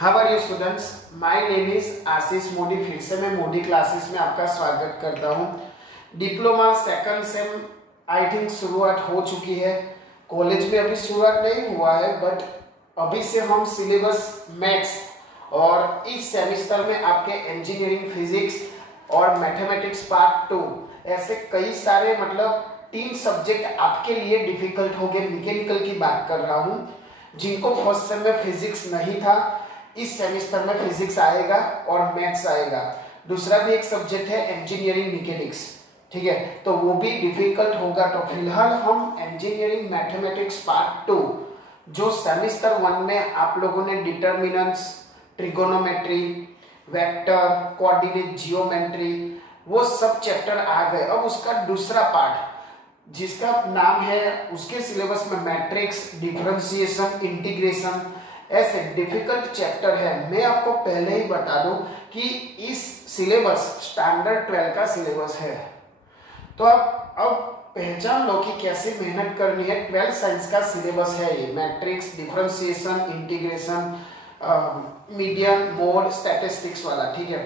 How are you students, my name is Ashish Modi. फिर से मैं मोदी क्लासेस में आपका स्वागत करता हूं। Diploma second same I think शुरुआत हो चुकी है। कॉलेज में अभी शुरुआत नहीं हुआ है, बट अभी से हम सिलेबस मैथ्स और इस सेमेस्टर में आपके इंजीनियरिंग फिजिक्स और मैथमेटिक्स पार्ट 2 ऐसे कई सारे मतलब 3 सब्जेक्ट आपके लिए डिफिकल्ट हो गए। मैकेनिकल की बात कर रहा हूं। जिनको फर्स्ट सेम में फिजिक्स नहीं था, इस सेमेस्टर में फिजिक्स आएगा और मैथ्स आएगा। दूसरा भी एक सब्जेक्ट है इंजीनियरिंग मैकेनिक्स, ठीक है, तो वो भी डिफिकल्ट होगा। तो फिलहाल हम इंजीनियरिंग मैथमेटिक्स पार्ट 2 जो सेमेस्टर 1 में आप लोगों ने determinants, trigonometry, vector, coordinate geometry, वो सब चैप्टर आ गए। अब उसका दूसरा पार्ट जिसका नाम है, उसके सिलेबस में मैट्रिक्स, डिफरेंशिएशन, इंटीग्रेशन ऐसे डिफिकल्ट चैप्टर है। मैं आपको पहले ही बता दूं कि इस सिलेबस स्टैंडर्ड 12 का सिलेबस है। तो अब पहचान लो कि कैसे मेहनत करनी है। 12 साइंस का सिलेबस है ये। Matrix, differentiation, integration, median, mode, statistics वाला, ठीक है।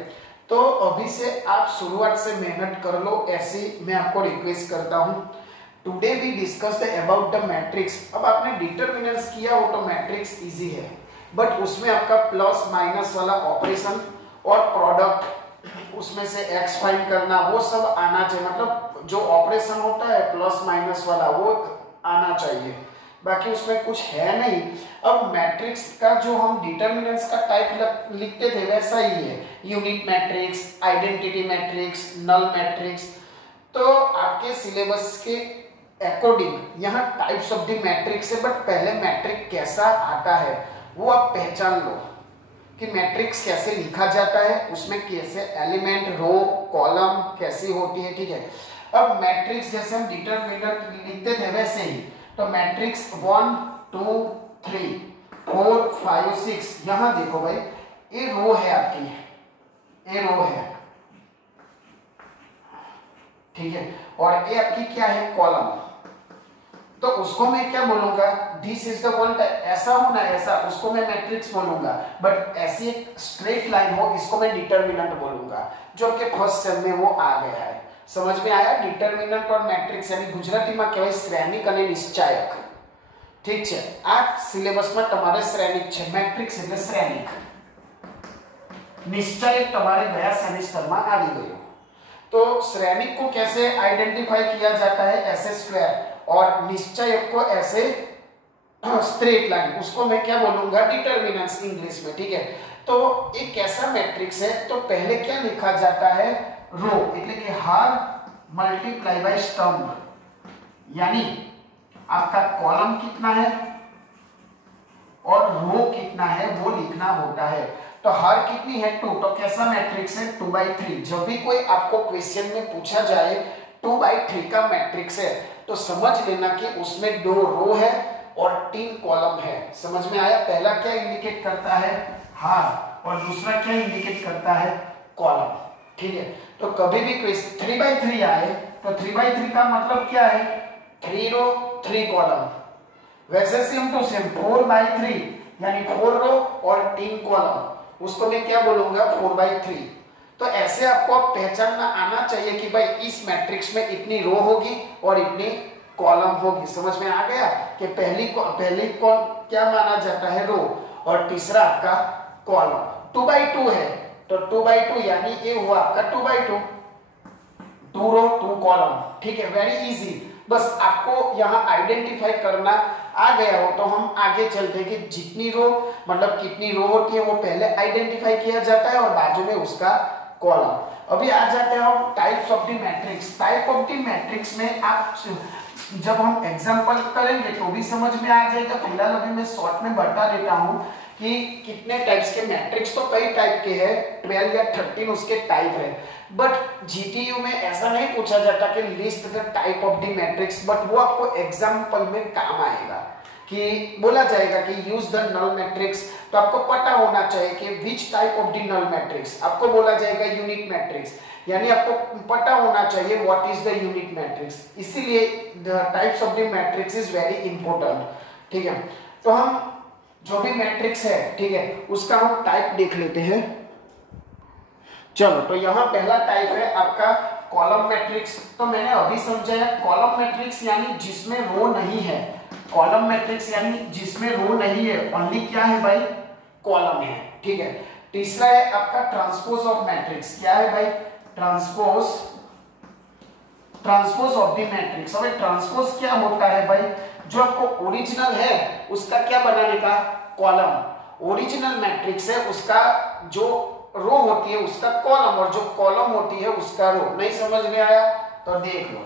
तो अभी से आप शुरुआत से मेहनत कर लो, ऐसी मैं आपको रिक्वेस्ट करता हूं। Today we discussed about the matrix. अब आपने डिटरमिनेंट्स किया हो तो मैट्रिक्स इजी है, बट उसमें आपका प्लस माइनस वाला ऑपरेशन और प्रोडक्ट, उसमें से एक्स फाइंड करना, वो सब आना चाहिए। मतलब जो ऑपरेशन होता है प्लस माइनस वाला, वो आना चाहिए। बाकी उसमें कुछ है नहीं। अब मैट्रिक्स का जो हम डिटरमिनेंट्स का टाइप लिखते थे वैसा ही है। Unit matrix, identity matrix, null matrix. तो आपके सिलेबस के अकॉर्डिंग यहाँ टाइप्स ऑफ द मैट्रिक्स है, बट पहले मैट्रिक कैसा आता है वो आप पहचान लो कि मैट्रिक्स कैसे लिखा जाता है, उसमें कैसे एलिमेंट, रो, कॉलम कैसी होती है, ठीक है। अब मैट्रिक्स जैसे हम डिटरमिनेंट लिखते थे वैसे ही, तो मैट्रिक्स 1 2 3 4 5 6, यहां देखो भाई, ये रो है आपकी, ये रो है, ठीक है, और ये आपकी क्या है, कॉलम। तो उसको मैं क्या बोलूंगा, दिस इज द वन, ऐसा हो ना ऐसा, उसको मैं मैट्रिक्स बोलूंगा। बट ऐसी एक स्ट्रेट लाइन हो, इसको मैं डिटरमिनेंट बोलूंगा, जो कि फर्स्ट सेम में वो आ गया है। समझ में आया? डिटरमिनेंट और मैट्रिक्स यानी गुजराती में कहवाय श्रेणिक અને નિશ્ચાયક, ठीक है। आ सिलेबस में તમારે શ્રેણિક છે, मैट्रिक्स એટલે શ્રેણિક, નિશ્ચાયક તમારે ગયા સેमेस्टर में आ गयो। तो श्रेणिक को कैसे आइडेंटिफाई किया जाता है, ऐसे स्क्वायर, और निश्चयक को ऐसे स्ट्रेट लाइन, उसको मैं क्या बोलूंगा, डिटरमिनेंट्स इंग्लिश में, ठीक है। तो एक कैसा मैट्रिक्स है, तो पहले क्या लिखा जाता है, रो એટલે કે હાર મલ્ટીપ્લાય બાય સ્તંભ, यानी आपका कॉलम कितना है और रो कितना है वो लिखना होता है। तो हर कितनी है, 2, तो कैसा मैट्रिक्स है, 2/3। जब भी कोई आपको क्वेश्चन में पूछा जाए 2/3 का मैट्रिक्स है, तो समझ लेना कि उसमें 2 रो है और 3 कॉलम है। समझ में आया? पहला क्या इंडिकेट करता है, हार, और दूसरा क्या इंडिकेट करता है, कॉलम, ठीक है। तो कभी भी क्वेश्चन 3/3 आए तो 3/3 का मतलब क्या है, 3 रो 3 कॉलम। वैसे सेम टू सेम 4/3 यानी 4 रो और 3 कॉलम, उसको मैं क्या बोलूंगा, 4/3। तो ऐसे आपको पहचानना आना चाहिए कि भाई इस मैट्रिक्स में इतनी रो होगी और इतनी कॉलम होगी। समझ में आ गया कि पहली को क्या माना जाता है, रो, और तीसरा आपका कॉलम। 2/2 है तो 2/2 यानी ये हुआ आपका 2/2, 2 रो 2 कॉलम, ठीक है। Very easy. बस आपको यहाँ आइडेंटिफाई करना आ गया हो तो हम आगे चलते हैं कि जितनी रो मतलब कितनी रो होती है वो पहले आइडेंटिफाई किया जाता है और बाजू में उसका कॉलम। अभी आ जाते हैं हम types of the matrix. Type of the matrix में आप जब हम एग्जांपल करेंगे तो भी समझ में आ जाएगा। फिलहाल अभी मैं शॉर्ट में बता देता हूं कि कितने टाइप्स के मैट्रिक्स, तो कई टाइप के हैं, 12 या 13 उसके टाइप है। बट जीटीयू में ऐसा नहीं पूछा जाता कि list the type of the matrix, but वो आपको एग्जांपल में काम आएगा कि बोला जाएगा कि यूज द नल मैट्रिक्स। तो आपको पता होना चाहिए कि which type of the null matrix, आपको बोला जाएगा यूनिट मैट्रिक्स, यानी आपको पता होना चाहिए what is the unit matrix. इसीलिए the types of the matrix is very important, ठीक है। तो हम जो भी मैट्रिक्स है, ठीक है, उसका हम टाइप देख लेते हैं। चलो, तो यहाँ पहला टाइप है आपका कॉलम मैट्रिक्स। तो मैंने अभी समझाया कॉलम मैट्रिक्स यानी जिसमें रो नहीं है, कॉलम मैट्रिक्स यानी जिसमें रो नहीं है, ओनली क्या है भाई, कॉलम है, ठीक है। तीसरा है आपका ट्रांसपोज ऑफ मैट्रिक्स। क्या है भाई, ट्रांसपोज ऑफ द मैट्रिक्स। अब ट्रांसपोज क्या होता है भाई, जो आपको ओरिजिनल है उसका क्या बनाने का, कॉलम। ओरिजिनल मैट्रिक्स है उसका जो रो होती है उसका कॉलम, और जो कॉलम होती है उसका रो। नहीं समझ में आया तो देख लो,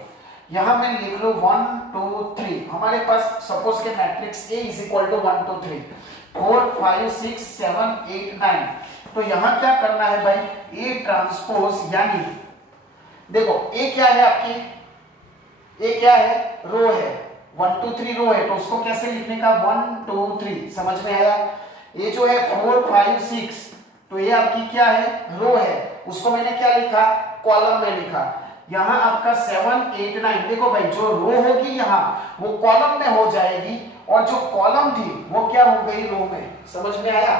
यहां मैं लिख लो 1 2 3। हमारे पास सपोज के matrix A is equal to 1 2 3 4 5 6 7 8 9। तो यहां क्या करना है भाई, A ट्रांसपोज, यानी देखो A क्या है आपकी, A क्या है, रो है, 1 2 3 रो है, तो उसको कैसे लिखने का, 1 2 3। समझ में आया। ये जो है 4 5 6, तो ये आपकी क्या है, रो है, उसको मैंने क्या लिखा, कॉलम में लिखा। यहाँ आपका 7 8 9, देखो भाई जो रो होगी यहाँ वो कॉलम में हो जाएगी, और जो कॉलम थी वो क्या हो गई, रो में। समझ में आया।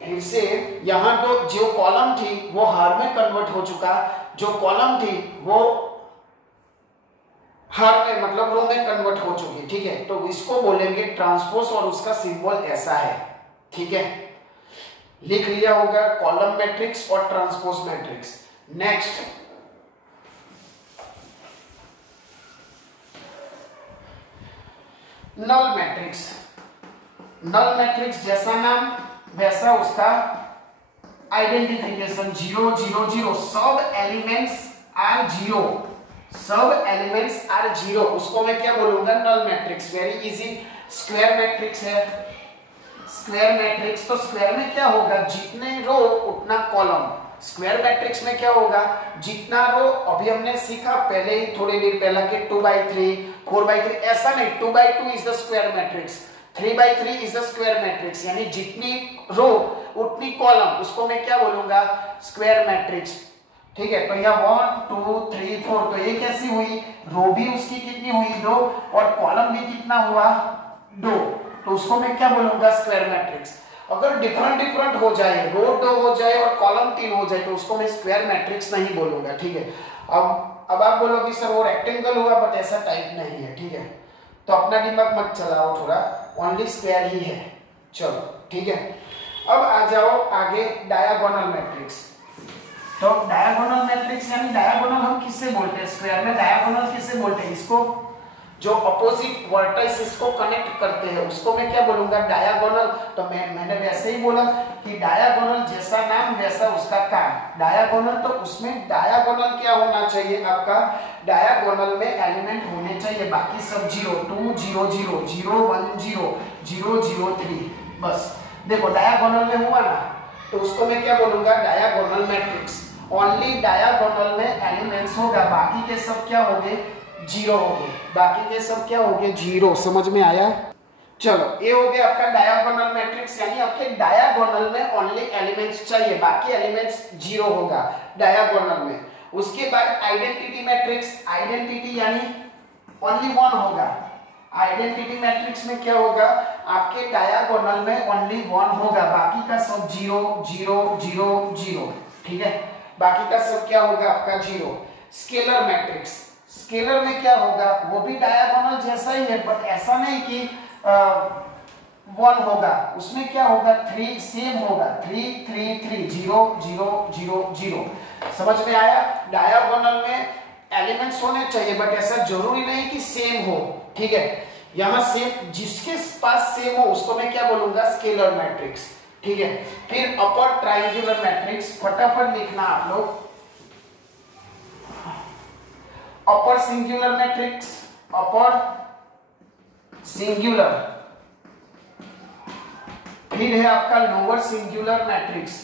फिर से यहाँ तो जो कॉलम थी वो हार में कन्वर्ट हो चुका, जो कॉलम थी वो हार में मतलब रो में कन्वर्ट हो चुकी, ठीक है। तो इसको बोलेंगे ट्रांसपोज, और उसका सिंबल ऐसा है, ठीक है। लिख लिया होगा कॉलम मैट्रिक्स और transpose matrix. Next null matrix. Null matrix जैसा नाम वैसा उसका आइडेंटिफिकेशन, 0 0 0, सब एलिमेंट्स आर 0, सब एलिमेंट्स आर 0, उसको मैं क्या बोलूंगा, null matrix. Very easy. Square matrix है, स्क्वायर मैट्रिक्स, तो स्क्वायर में क्या होगा, जितने रो उतना कॉलम। स्क्वायर मैट्रिक्स में क्या होगा, जितना रो, अभी हमने सीखा पहले ही थोड़ी देर पहले के 2/3 4/3, ऐसा नहीं, 2/2 is the square matrix, 3/3 is the square matrix, यानी जितनी रो उतनी कॉलम, उसको मैं क्या बोलूंगा, स्क्वायर मैट्रिक्स, ठीक है। तो यहाँ 1 2 3 4, तो ये कैसी हुई, रो भी उसकी कितनी हुई, 2, और कॉलम भी कितना हुआ, 2, तो उसको मैं क्या बोलूंगा, स्क्वायर मैट्रिक्स। अगर डिफरेंट हो जाए, रो 2 हो जाए और कॉलम 3 हो जाए, तो उसको मैं स्क्वायर मैट्रिक्स नहीं बोलूंगा, ठीक है। अब आप बोलोगे सर वो रेक्टेंगल हुआ, बट ऐसा टाइप नहीं है, ठीक है। तो अपना दिमाग मत चलाओ थोड़ा, ओनली स्क्वायर ही है। चलो ठीक है, अब आ जाओ आगे डायगोनल मैट्रिक्स। तो डायगोनल मैट्रिक्स यानी डायगोनल हम किससे बोलते हैं, स्क्वायर में डायगोनल किससे बोलते हैं, इसको जो अपोजिट वर्टेक्स इसको कनेक्ट करते हैं उसको मैं क्या बोलूंगा, डायगोनल। तो मैंने वैसे ही बोला कि डायगोनल जैसा नाम वैसा उसका काम। डायगोनल तो उसमें डायगोनल क्या होना चाहिए आपका, डायगोनल में एलिमेंट होने चाहिए, बाकी सब 0 2 0 0 0 1 0 0 0 3, बस। देखो डायगोनल में हुआ ना, तो उसको मैं क्या बोलूंगा, डायगोनल मैट्रिक्स। ओनली डायगोनल में एलिमेंट्स होगा, बाकी के सब क्या हो गए, 0 हो गए, बाकी के सब क्या हो गए, 0। समझ में आया। चलो ये हो गया आपका डायगोनल मैट्रिक्स, यानी आपके डायगोनल में ओनली एलिमेंट्स चाहिए, बाकी एलिमेंट्स 0 होगा डायगोनल में। उसके बाद आइडेंटिटी मैट्रिक्स, आइडेंटिटी यानी ओनली 1 होगा। आइडेंटिटी मैट्रिक्स में क्या होगा, आपके डायगोनल में ओनली 1 होगा, बाकी का सब 0 0 0 0, ठीक है, बाकी का सब क्या होगा आपका 0। स्केलर मैट्रिक्स, स्केलर में क्या होगा, वो भी डायगोनल जैसा ही है, बट ऐसा नहीं कि 1 होगा, उसमें क्या होगा, 3 सेम होगा, 3 3 3 0 0 0 0। समझ में आया। डायगोनल में एलिमेंट्स होने चाहिए, बट ऐसा जरूरी नहीं कि सेम हो, ठीक है। यहां सेम, जिसके पास सेम हो उसको मैं क्या बोलूंगा, स्केलर मैट्रिक्स, ठीक है। फिर अपर ट्रायंगुलर मैट्रिक्स, फटाफट लिखना आप लोग। अपर सिंगुलर मैट्रिक्स, अपर सिंगुलर, फिर है आपका लोअर सिंगुलर मैट्रिक्स।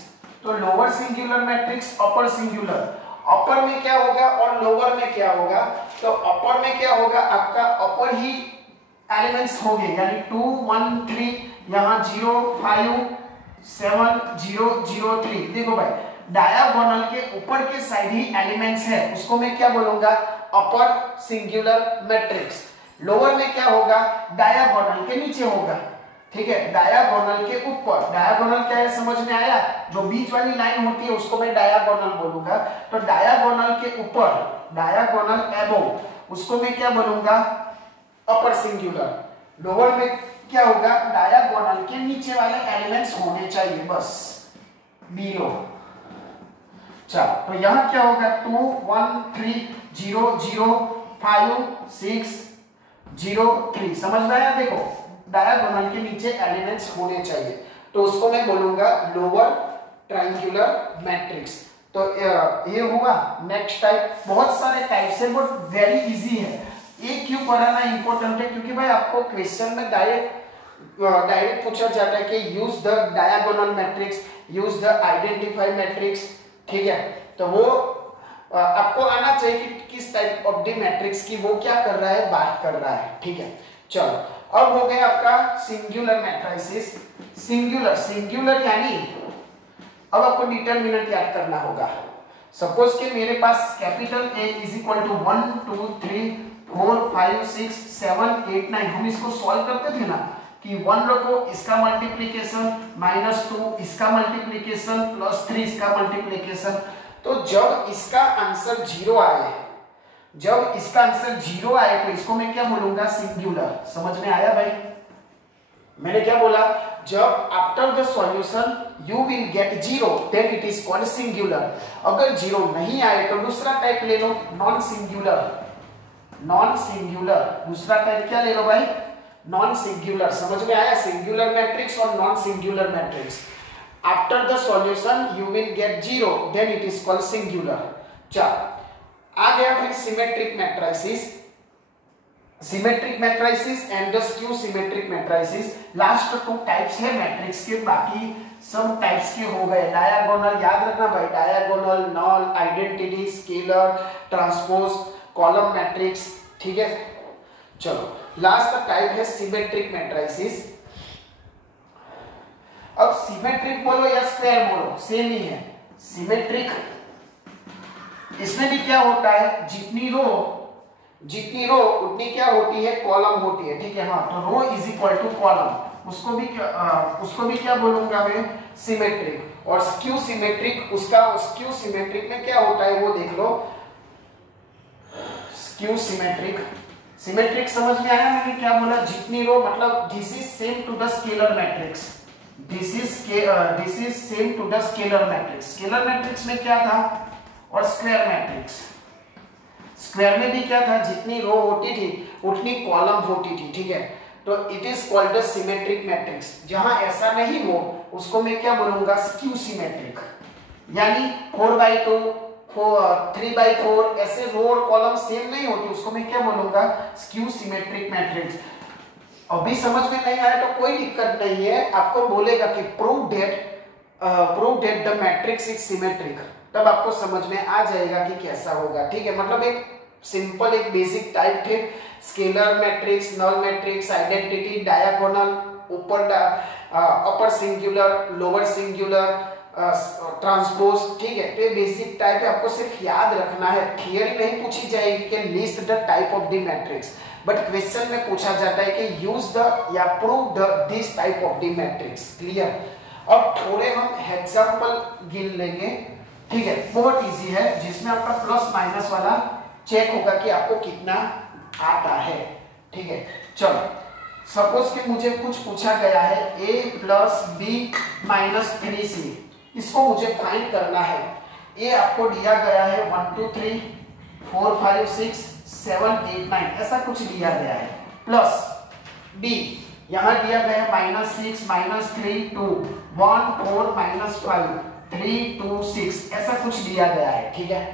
तो लोअर सिंगुलर मैट्रिक्स, अपर सिंगुलर, अपर में क्या होगा और लोअर में क्या होगा। तो अपर में क्या होगा, आपका अपर ही एलिमेंट्स होंगे, यानी 2 1 3, यहाँ 0 5 7 0 0 3। देखो भाई डायगोनल के ऊपर के साइड ही एलिमेंट्स है, उसको मैं क्या बोलूंगा, अपर सिंगुलर मैट्रिक्स। लोअर में क्या होगा, डायगोनल के नीचे होगा, ठीक है, डायगोनल के ऊपर। डायगोनल क्या है समझ में आया? जो बीच वाली लाइन होती है उसको मैं डायगोनल बोलूंगा। तो डायगोनल के ऊपर, डायगोनल एबोव, उसको मैं क्या बोलूंगा? अपर सिंगुलर। लोअर में क्या होगा? डायगोनल के नीचे वाले एलिमेंट्स होने चाहिए, बस बिलो। चलो, तो यहां क्या होगा? 2 1 3 0 0 5 6 0 3। समझ में आया? देखो, डायगोनल के नीचे एलिमेंट्स होने चाहिए, तो उसको मैं बोलूंगा लोअर ट्रायंगुलर मैट्रिक्स। तो ये हुआ। नेक्स्ट टाइप, बहुत सारे टाइप्स है बट वेरी इजी है। ये क्यों पढ़ाना इंपॉर्टेंट है? क्योंकि भाई आपको क्वेश्चन में डायरेक्ट पूछा जाता है कि use the diagonal matrix, use the identify matrix. ठीक है, तो वो आपको आना चाहिए कि किस टाइप ऑफ द मैट्रिक्स की वो क्या कर रहा है, बात कर रहा है। ठीक है, चलो अब हो गया आपका सिंगुलर मैट्रिसेस। सिंगुलर यानी अब आपको डिटरमिनेंट याद करना होगा। सपोज कि मेरे पास capital A is equal to 1 2 3 4 5 6 7 8 9। हम इसको सॉल्व करते थे ना कि 1 रखो, इसका मल्टीप्लिकेशन -2 इसका मल्टीप्लिकेशन +3 इसका मल्टीप्लिकेशन। तो जब इसका आंसर 0 आए, जब इसका आंसर 0 आए तो इसको मैं क्या बोलूंगा? सिंगुलर। समझ में आया भाई? मैंने क्या बोला? जब after the solution you will get 0 then it is called singular. अगर 0 नहीं आए तो दूसरा टाइप ले लो, नॉन सिंगुलर। नॉन सिंगुलर दूसरा टाइप क्या ले लो भाई? Non singular. समझ में आया? सिंगुलर मैट्रिक्स और non singular matrix. After the solution you will get 0 then it is called singular. चल, आ गया फिर symmetric matrices. Symmetric matrices and the skew symmetric matrices. Last 2 types है मैट्रिक्स के, बाकी सब टाइप्स के हो गए। डायगोनल याद रखना भाई, diagonal, null, identity, scalar, transpose, column matrix. ठीक है, चलो लास्ट टाइप है सिमेट्रिक मैट्रिसेस। अब सिमेट्रिक बोलो या स्क्वायर बोलो, सेम ही है। सिमेट्रिक, इसमें भी क्या होता है? जितनी रो उतनी क्या होती है? कॉलम होती है। ठीक है, हाँ, तो रो इज इक्वल टू कॉलम। उसको भी क्या बोलूंगा मैं? सिमेट्रिक। और स्क्यू सिमेट्रिक, उसका स्क्यू सिमेट्रिक में क्या होता है वो देख लो। स्क्यू सिमेट्रिक समझ में आया मैंने क्या बोला? जितनी रो मतलब this is same to the scalar matrix. This is same to the scalar matrix. Scalar matrix में क्या था? और स्क्वायर मैट्रिक्स, स्क्वायर में भी क्या था? जितनी रो होती थी उतनी कॉलम होती थी। ठीक है, तो it is called the symmetric matrix. जहां ऐसा नहीं हो उसको मैं क्या बोलूंगा? Skew symmetric. यानी 4/2 3/4 ऐसे रो और कॉलम सेम नहीं होती, उसको मैं क्या बोलूंगा? Skew symmetric matrix. अभी समझ में नहीं आया तो कोई दिक्कत नहीं है, आपको बोलेगा कि prove that the matrix is symmetric, तब आपको समझ में आ जाएगा कि कैसा होगा। ठीक है, मतलब एक सिंपल एक बेसिक टाइप थे। Scalar matrix, null matrix, identity, diagonal, upper singular, lower singular, transpose. ठीक है, तो ये बेसिक टाइप है, आपको सिर्फ याद रखना है। थियरी नहीं पूछी जाएगी कि list the type of the matrix, but question में पूछा जाता है कि यूज द या prove the this type of the matrix. Clear? अब थोड़े हम एग्जांपल गिन लेंगे। ठीक है, बहुत इजी है, जिसमें आपका प्लस माइनस वाला चेक होगा कि आपको कितना आता है। ठीक है, चलो सपोज कि मुझे कुछ पूछा गया है a + b - 3c, इसको मुझे फाइंड करना है। a आपको दिया गया है 1 2 3 4 5 6 7 8 9 ऐसा कुछ दिया गया है, प्लस b यहां दिया गया है -6 -3 2 1 4 -5 3 2 6 ऐसा कुछ दिया गया है। ठीक है,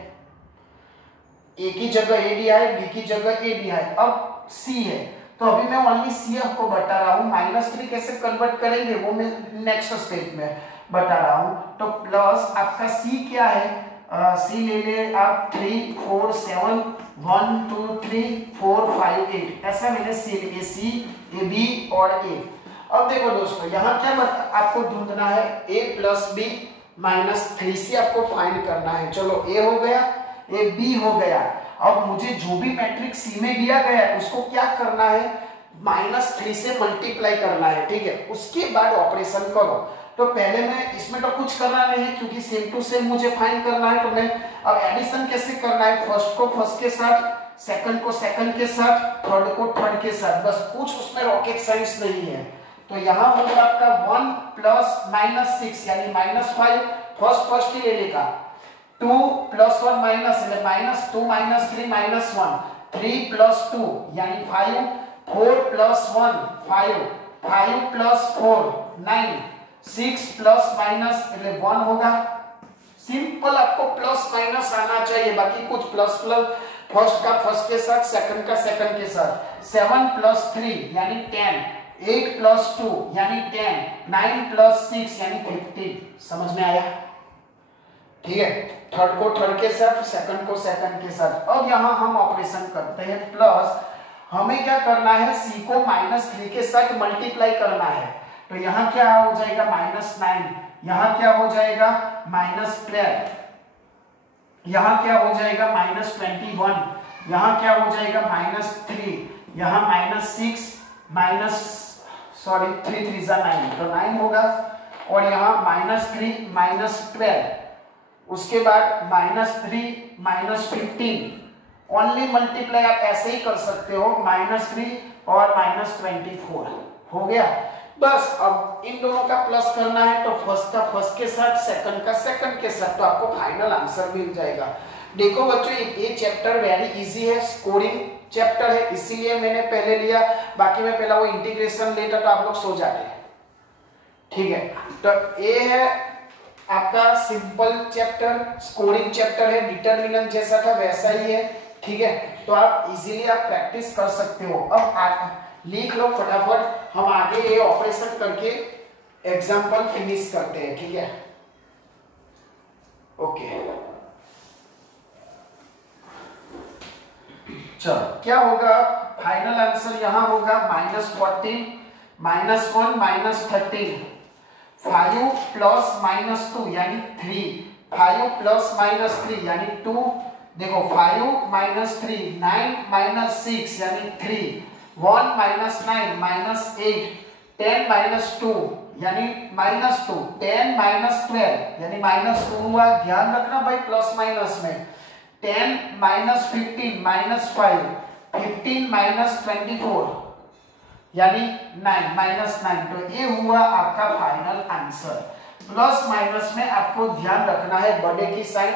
a की जगह a दिया है, b की जगह a दिया है। अब c है, तो अभी मैं ओनली c आपको बता रहा हूं। -3 कैसे कन्वर्ट करेंगे वो मैं नेक्स्ट स्टेप में बता रहा हूं। तो प्लस आपका c क्या है? c ले ले आप 3 4 7 1 2 3 4 5 8 ऐसा मैंने c लिए, c a b और a। अब देखो दोस्तों, यहाँ क्या आपको ढूंढना है? a + b - 3c आपको फाइंड करना है। चलो a हो गया, a b हो गया। अब मुझे जो भी मैट्रिक्स C में दिया गया है उसको क्या करना है? -3 से मल्टीप्लाई करना है, ठीक है। उसके बाद ऑपरेशन करो। तो पहले मैं इसमें तो कुछ करना नहीं है क्योंकि सेम टू सेम मुझे फाइंड करना है। तो मैं अब एडिशन कैसे करना है, फर्स्ट को फर्स्ट के साथ, सेकंड को सेकंड के साथ, थर्ड को थर्ड के साथ, बस कुछ उसमें रॉकेट साइंस नहीं है। तो यहाँ होगा आपका 1 + -6 यानी -5, फर्स्ट ही ले लेगा। 2 + 1 माइनस -2 -3 -1, 3 + 2 यानी 5, 4 + 1 5, 5 + 4 9, 6 ± 1 होगा। सिंपल आपको प्लस माइनस आना चाहिए, बाकी कुछ प्लस फर्स्ट का फर्स्ट के साथ, सेकंड का सेकंड के साथ। 7 + 3 यानी 10, 8 + 2 यानी 10, 9 + 6 यानी 15। समझ में आया? ठीक है, थर्ड को थर्ड के साथ, सेकंड को सेकंड के साथ। अब यहाँ हम ऑपरेशन करते हैं प्लस, हमें क्या करना है, c को -3 के साथ मल्टीप्लाई करना है। तो यहाँ क्या हो जाएगा -9, यहाँ क्या हो जाएगा -12, यहाँ क्या हो जाएगा -21, यहाँ क्या हो जाएगा -3, यहाँ -6 3 3 9, तो 9 होगा। और यहाँ -3 -12, उसके बाद -3 -15, ओनली मल्टीप्लाई आप ऐसे ही कर सकते हो, -3 और -24 हो गया। बस अब इन दोनों का प्लस करना है, तो फर्स्ट का फर्स्ट के साथ, सेकंड का सेकंड के साथ, तो आपको फाइनल आंसर मिल जाएगा। देखो बच्चों, ये चैप्टर वेरी इजी है, स्कोरिंग चैप्टर है, इसीलिए मैंने पहले लिया। बाकी में पहला वो इंटीग्रेशन लेता तो आप लोग सो जाते। ठीक है, तो ये है आपका सिंपल चैप्टर, स्कोरिंग चैप्टर है, डिटरमिनेंट जैसा था वैसा ही है। ठीक है, तो आप इजीली आप प्रैक्टिस कर सकते हो। अब लिख लो फटाफट, हम आगे ये ऑपरेशन करके एग्जांपल फिनिश करते हैं। ठीक है, ओके। चलो, क्या होगा फाइनल आंसर, यहां होगा -14 -1 -13, 5 + -2 यानी 3, 5 + -3 यानी 2, देखो 5 - 3 9 - 6 यानी 3, 1 - 9 -8, 10 - 2 यानी -2, 10 - 12 यानी -2 हुआ। ध्यान रखना भाई प्लस माइनस में, 10 - 15 -5, 15 - 24 यानी 9 तो ये हुआ आपका फाइनल आंसर। प्लस माइनस में आपको ध्यान रखना है, बड़े की साइन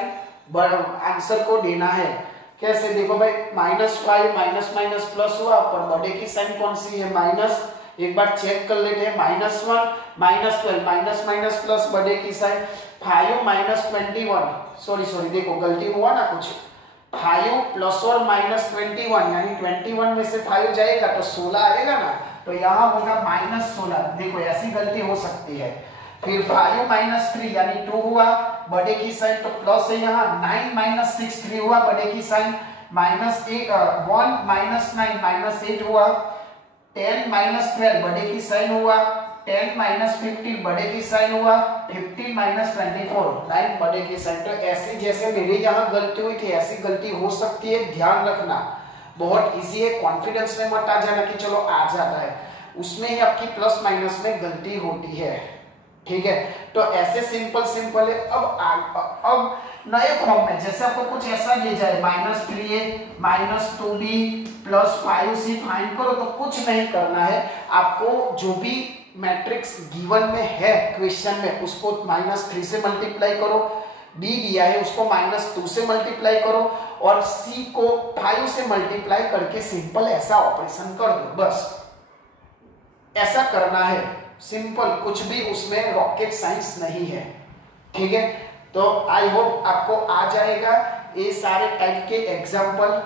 आंसर को देना है। कैसे, देखो भाई -5 माइनस प्लस हुआ, पर बड़े की साइन कौन सी है, माइनस। एक बार चेक कर लेते हैं, -1 -12 माइनस प्लस बड़े की साइन, 5 - 21 सॉरी देखो गलती हुआ ना कुछ, 5 + और -21 यानी 21 में से 5 जाएगा तो 16 आएगा ना, तो यहाँ होगा -16। देखो ऐसी गलती हो सकती है। फिर 5 - 3 यानी 2 हुआ, बड़े की साइन तो प्लस है यहाँ, 9 - 6 3 हुआ, बड़े की साइन, -1 - 8 हुआ, 10 - 12 बड़े की साइन हुआ, 10 - 15 बड़े की साइन हुआ, 15 - 24 9 बड़े की साइन। तो ऐसे जैसे मेरे यहाँ गलती हुई थी ऐसी गलती हो सकती है, ध्यान रखना। बहुत इजी है, कॉन्फिडेंस में मत आ जाना कि चलो आ जाता है, उसमें ही आपकी प्लस माइनस में गलती होती है। ठीक है, तो ऐसे सिंपल है। अब नए फॉर्म में जैसे आपको कुछ ऐसा ले जाए, -3a -2b + 5c फाइंड करो, तो कुछ नहीं करना है आपको। जो भी मैट्रिक्स गिवन में है क्वेश्चन में, उसको -3 से मल्टीप्लाई करो, b दिया है उसको -2 से मल्टीप्लाई करो, और c को 5 से मल्टीप्लाई करके सिंपल ऐसा ऑपरेशन कर दो। बस ऐसा करना है, सिंपल, कुछ भी उसमें रॉकेट साइंस नहीं है। ठीक है, तो आई होप आपको आ जाएगा ये सारे टाइप के एग्जाम्पल।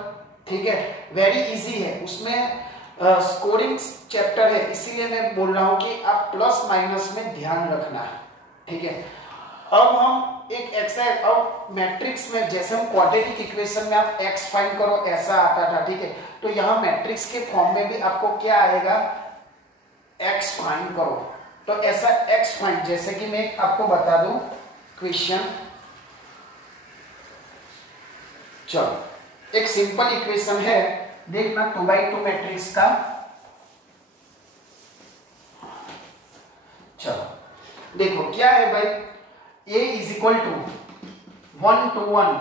ठीक है, वेरी इजी है, उसमें स्कोरिंग चैप्टर है, इसीलिए मैं बोल रहा हूं कि आप प्लस माइनस में ध्यान रखना। ठीक है, अब हम एक एक्सरसाइज, अब मैट्रिक्स में जैसे हम क्वाड्रेटिक इक्वेशन में आप x फाइंड करो ऐसा आता था। ठीक है, तो यहाँ मैट्रिक्स के फॉर्म में भी आपको क्या आएगा, x फाइंड करो। तो ऐसा x फाइंड, जैसे कि मैं आपको बता दूं क्वेश्चन, चलो एक सिंपल इक्वेशन है, देखना 2x2 मैट्रिक्स का चलो देखो क्या है भाई, a is equal to 1 to 1,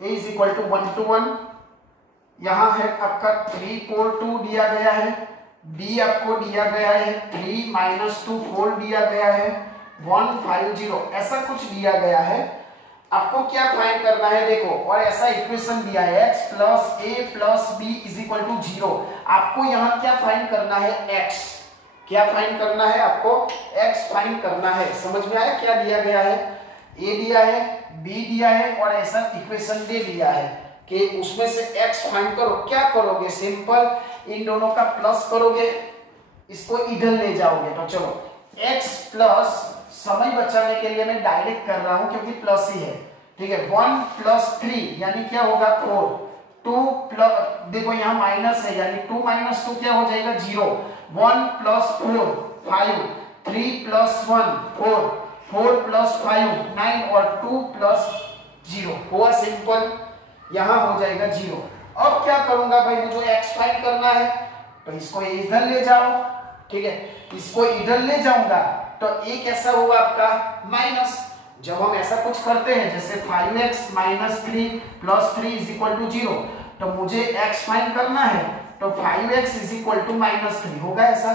a is equal to 1 to 1, यहां है आपका 3 4 2 दिया गया है, b आपको दिया गया है 3 - 2 4 दिया गया है, 1 5 0 ऐसा कुछ दिया गया है। आपको क्या फाइंड करना है देखो, और ऐसा इक्वेशन दिया है x plus a plus b is equal to 0। आपको यहाँ क्या फाइंड करना है, x। क्या फाइंड करना है आपको, x फाइंड करना है। समझ में आया क्या दिया गया है, a दिया है, b दिया है और ऐसा इक्वेशन दे दिया है कि उसमें से x फाइंड करो। क्या करोगे, सिंपल इन दोनों का प्लस करोगे, इसको इधर ले जाओगे। तो चलो x प्लस, समय बचाने के लिए मैं डायरेक्ट कर रहा हूं क्योंकि प्लस ही है, ठीक है। 1 प्लस 3 यानी क्या होगा 4, 2 प्लस, देखो यहाँ माइनस है यानी 2 - 2 क्या हो जाएगा 0, 1 प्लस 4 5, 3 प्लस 1 4, 4 प्लस 5 9 और 2 प्लस 0 हुआ सिंपल, यहां हो जाएगा 0। अब क्या करूंगा भाई, मुझे x फाइंड करना है तो इसको इधर ले जाओ, ठीक है। इसको इधर ले जाऊंगा तो a कैसा होगा आपका माइनस। जब हम ऐसा कुछ करते हैं जैसे 5x - 3 + 3 इज इक्वल टू 0, तो मुझे x फाइंड करना है तो 5x इज इक्वल टू -3 होगा ऐसा।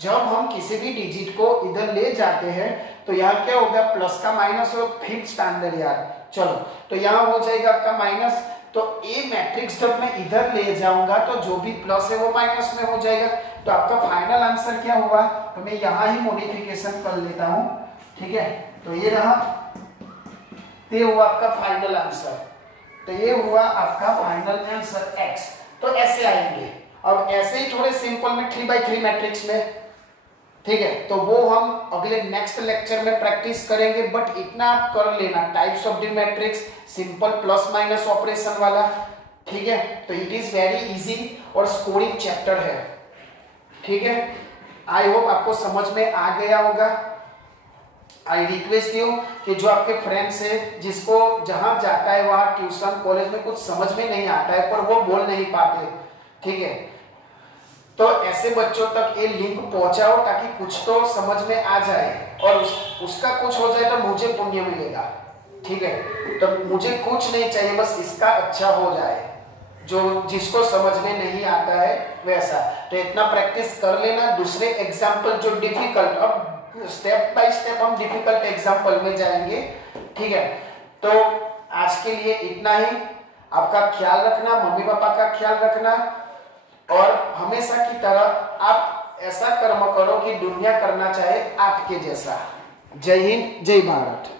जब हम किसी भी डिजिट को इधर ले जाते हैं तो यहाँ क्या होगा, प्लस का माइनस हो, फिफ्थ स्टैंडर्ड यार। चलो तो यहाँ हो जाएगा आपका माइनस, तो a मैट्रिक्स जब मैं इधर ले जाऊंगा तो जो भी प्लस है वो माइनस में हो जाएगा। तो आपका फाइनल आंसर क्या हुआ, तो मैं यहाँ ही मॉडिफिकेशन कर लेता हूँ, ठीक है। तो ये रहा, ये हुआ आपका फाइनल आंसर, तो ये हुआ आपका फाइनल आंसर x। तो ऐसे आएंगे। अब ऐसे ही थोड़े सिंपल में 3x3 मैट्रिक्स में, ठीक है, तो वो हम अगले नेक्स्ट लेक्चर में प्रैक्टिस करेंगे। बट इतना आप कर लेना, types of the matrix, simple plus minus operation वाला, ठीक है। तो इट इज वेरी इजी और स्कोरिंग चैप्टर है, ठीक है। आई होप आपको समझ में आ गया होगा। आई रिक्वेस्ट यू कि जो आपके फ्रेंड्स है, जिसको जहां जाता है वहां ट्यूशन कॉलेज में कुछ समझ में नहीं आता है पर वो बोल नहीं पाते, ठीक है, तो ऐसे बच्चों तक ये लिंक पहुंचाओ ताकि कुछ तो समझ में आ जाए और उसका कुछ हो जाए तो मुझे पुण्य मिलेगा, ठीक है। तो मुझे कुछ नहीं चाहिए, बस इसका अच्छा हो जाए, जो जिसको समझ में नहीं आता है वैसा। तो इतना प्रैक्टिस कर लेना। दूसरे एग्जाम्पल जो डिफिकल्ट, अब स्टेप बाय स्टेप हम डिफिकल्ट एग्जाम्पल में जाएंगे, ठीक है। तो आज के लिए इतना ही। आपका ख्याल रखना, मम्मी पापा का ख्याल रखना, और हमेशा की तरह आप ऐसा कर्म करो कि दुनिया करना चाहे आपके जैसा। जय हिंद, जय भारत।